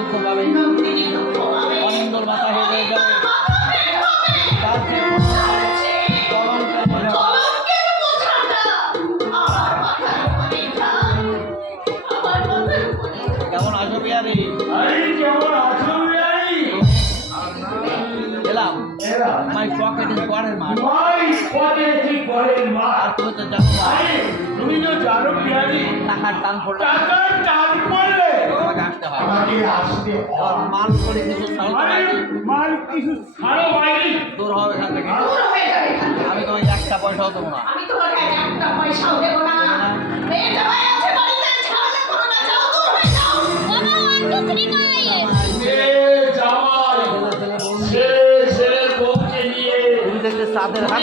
দুঃখ পাবে, অনিন্দর মাথা হেরে যাবে, তার যে কেমন আসো বিহারি? এলাম মাই পকেট ইজ গড়ের মাঠ, আর তুমি তো জানো তুমি তো জানো বিহারি টাকার টান পড়লে আমাকে আসতে হয়। মাল করে কিছু দূর হবে এখান থেকে। আমি তোমায় একটা পয়সাও দেবো না। তুমি দেখলে চাঁদের হাট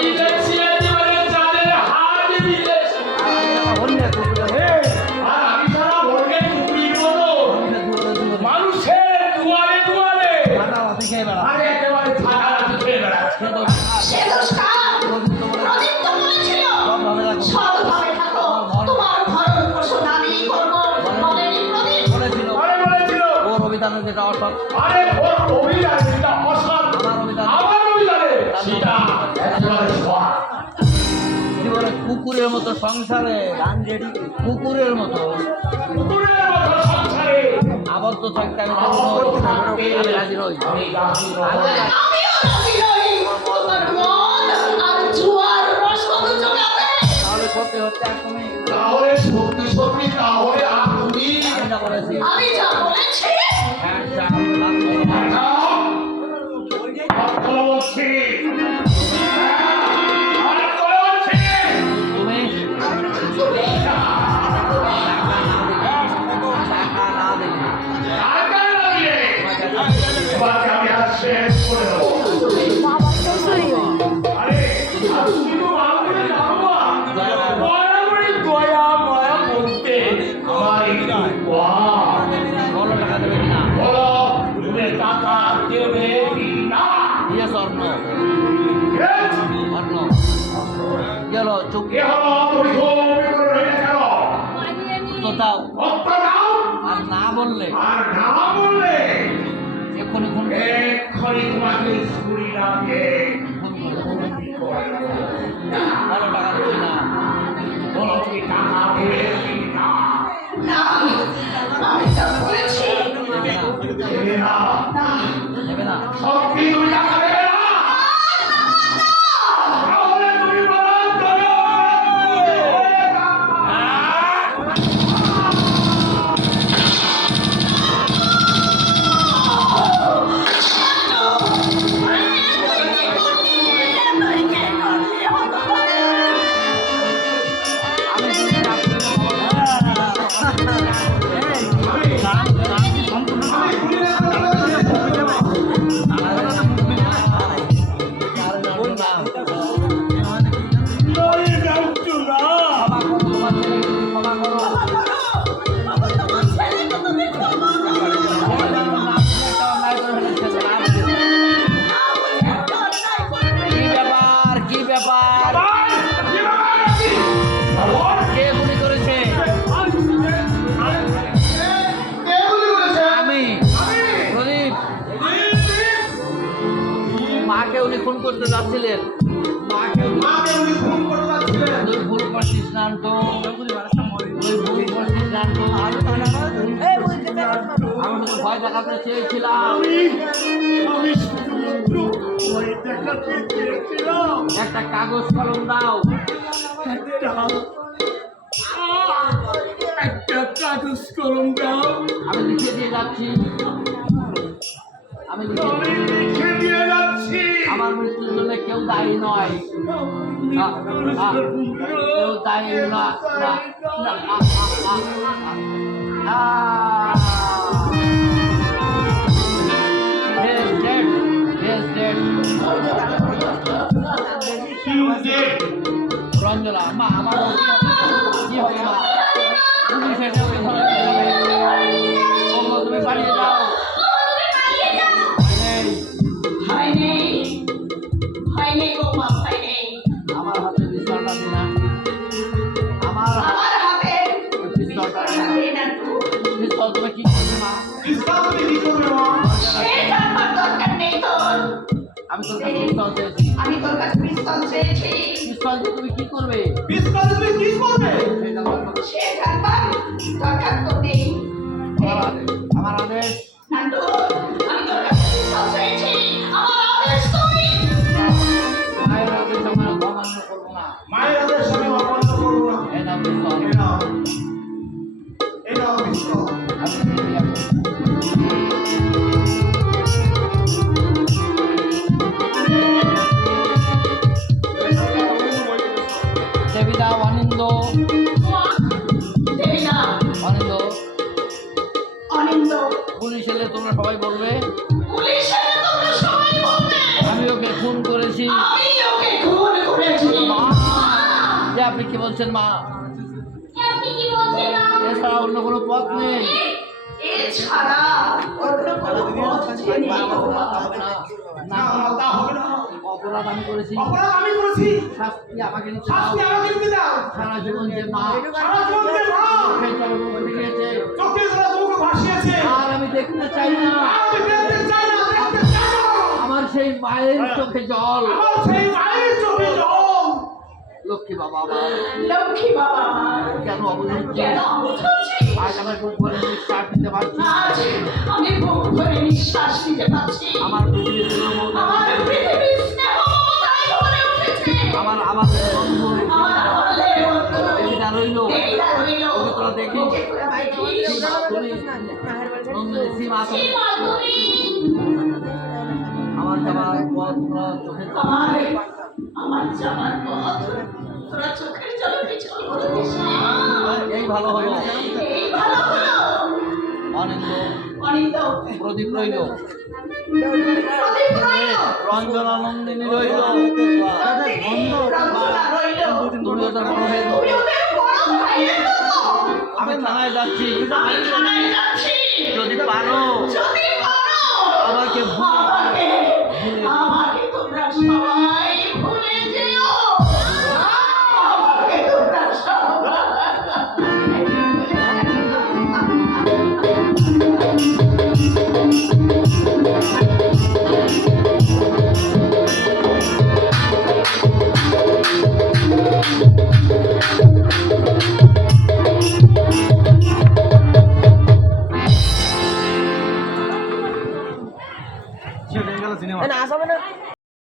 যেটা অসৎ, জীবনে কুকুরের মতো সংসারে কুকুরের মতো আবদ্ধ থাকতে আমি রাজি রই। তাহলে করতে হচ্ছে এখনই আমি যা বলেছি আর না বললে এক্ষুনি তোমাকে ভালো টাকা দেবে না, বলো তুমি টাকা দেবে না উনি খুন করতে যাচ্ছিলেন, তুই ভুল করছিস না তো, আমি শুধু ভয় দেখাতে চেয়েছিলাম, একটা কাগজ কলম দাও, আমি লিখে দিয়ে যাচ্ছি, আমার মৃত্যুর জন্য কেউ দায়ী নয়, কেউ দায়ী না। রঞ্জনা মা আমার কি হবে মা, পুলিশের সঙ্গে তুমি পালিয়ে যাও। আমার হাতে পিস্তলটা দিনা, আমার হাতে পিস্তলটা, পিস্তল তুমি কি করবে আমি তোর কাছে পিস্তল চেয়েছি। আমি তোর কাছে পিস্তল চেয়েছি। পিস্তল দিয়ে তুমি কি করবে? পিস্তল তুমি কি করবে? সেই জানবার কথা। সে জানবার দরকার তো নেই। আমার আদেশ। নান্টু, আমি তোর কাছে পিস্তল চেয়েছি। আমার আদেশ তুই। মায়ের আদেশ আমি অমান্য করবো না। মায়ের আদেশ আমি অমান্য করবো না। এই নাও পিস্তল। এই নাও। এই নাও পিস্তল। আমি নিয়ে যাবো। দেবীদা অনিন্দ, দেবিনা, অনিন্দ, অনিন্দ, পুলিশ এলে তোমরা সবাই বলবে পুলিশ এলে তোমরা সবাই বলবে আমি ওকে খুন করেছি। আমি ওকে খুন করেছি। মা, যে আপনি কি বলছেন মা? আপনি কি বলছেন না? এছাড়া অন্য কোনো পথ নেই। এছাড়া অন্য কোনো পথ নেই। মা, আমার মাথা হবে না। না, না, তা হবে না। অপরাধ আমি করেছি, অপরাধ আমি করেছি। শাস্তি আমাকে নিতে দাও। শাস্তি আমাকে দিতে দাও। সারা জীবন যে মা সারা জীবন যে মা চোখের জলে মুখ ভিজিয়েছে, চোখে জলে মুখ ভাসিয়েছে। আর আমি দেখতে চাই না আমি দেখতে চাই না, দেখতে চাই না। আমার সেই মায়ের চোখে জল। আমার সেই মায়ের চোখে জল। লক্ষ্মী বাবা আমার লক্ষ্মী বাবা, কেন অবহেলা কেন বুঝছি? আজ আমার বুক ভরে নিঃশ্বাস নিতে পারছি। আজ আমি বুক ভরে নিঃশ্বাস নিতে পারছি। আমার পৃথিবীর আমার পৃথিবীর স্নেহ মমতায় ভরে উঠেছে। আমার আবাসের বন্ধু আমার আহ্লাদের বন্ধু দেবীরা রইল। দেবিনা রইল। ওকে তোরা দেখি। ওকে তোরা দেখিস। তুমি নন্দিনী সীমা তুমি। সীমা তুমি। আমার যাবার পথ তোরা চোখের জল। আমার যাবার পথ তোরা চোখের জলে পিছল করে দিস না। এই ভালো হলো। এই ভালো হলো। অনিন্দ অনিন্দ, প্রদীপ রইল, প্রদীপ রইল। রঞ্জনা নন্দিনী রইল। রঞ্জনা রইল। তুমি ওদের বড় হয়ে তুমি ওদের বড় ভাইয়ের মতো। আমি থানায় যাচ্ছি। আমি থানায় যাচ্ছি। যদি পারো যদি পারো আমাকে আমাকে তোমরা সবাই